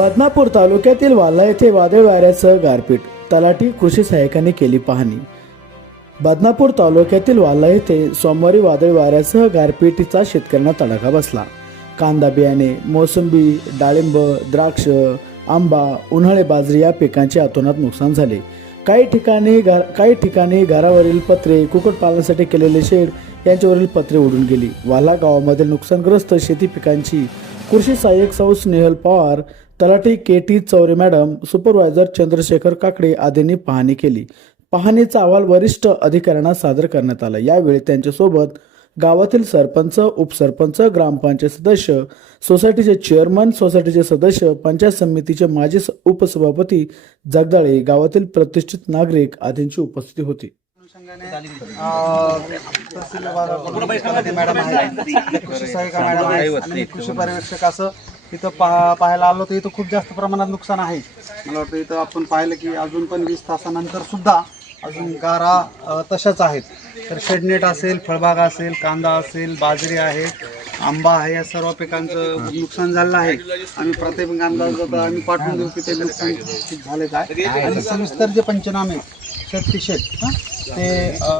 बदनापूर तालुक्यातील वाल्हा येथे वादळ वाऱ्यासह गारपीट तलाठी कृषी सहाय्यकांनी केली पाहणी. बदनापूर तालुक्यातील वाल्हा येथे सोमवारी वादळ वाऱ्यासह गारपीटीचा शेतकऱ्यांना तडाखा बसला. कांदा बियाणे मोसंबी डाळिंब द्राक्ष आंबा उन्हाळे बाजरी या पिकांचे अतोनात नुकसान झाले. काही ठिकाणी घर काही ठिकाणी घरावरील पत्रे कुक्कुटपालनासाठी केलेले शेड यांच्यावरील पत्रे उडून गेली. वाल्हा गावामधील नुकसानग्रस्त शेती पिकांची कृषी सहाय्यक सौ स्नेहल पवार तलाठी K T Chaure madam supervisor Chandrashekhar Kakade आदींनी पाहणी केली. पाहणीचा अहवाल वरिष्ठ अधिकाऱ्यांना सादर करण्यात आला. यावेळी त्यांच्यासोबत गावातील सरपंच उपसरपंच ग्रामपंचायत सदस्य सोसायटीचे चेअरमन सोसायटीचे सदस्य पंचायत समितीचे माजी स- उपसभापती जगदाळे गावातील प्रतिष्ठित नागरिक आदींची उपस्थिती होती. अनुषंगाने मॅडम आहेत. कृषी सहाय्यिका मॅडम आहेत. आणि कृषी पर्यवेक्षक असं इथं पाहा पाहायला आलो तर इथं खूप जास्त प्रमाणात नुकसान आहे. मला वाटतं इथं आपण पाहिलं की अजून पण वीस तासानंतर सुद्धा अजून गारा तशाच आहेत. तर शेडनेट असेल फळबाग असेल कांदा असेल बाजरी आहे आंबा आहे या सर्व पिकांचं नुकसान झालेलं आहे. आम्ही प्राथमिक अंदाज आम्ही पाठवून देऊ की ते नुकसान झालेलं आहे. आणि सविस्तर जे पंचनामे शेत शेत 对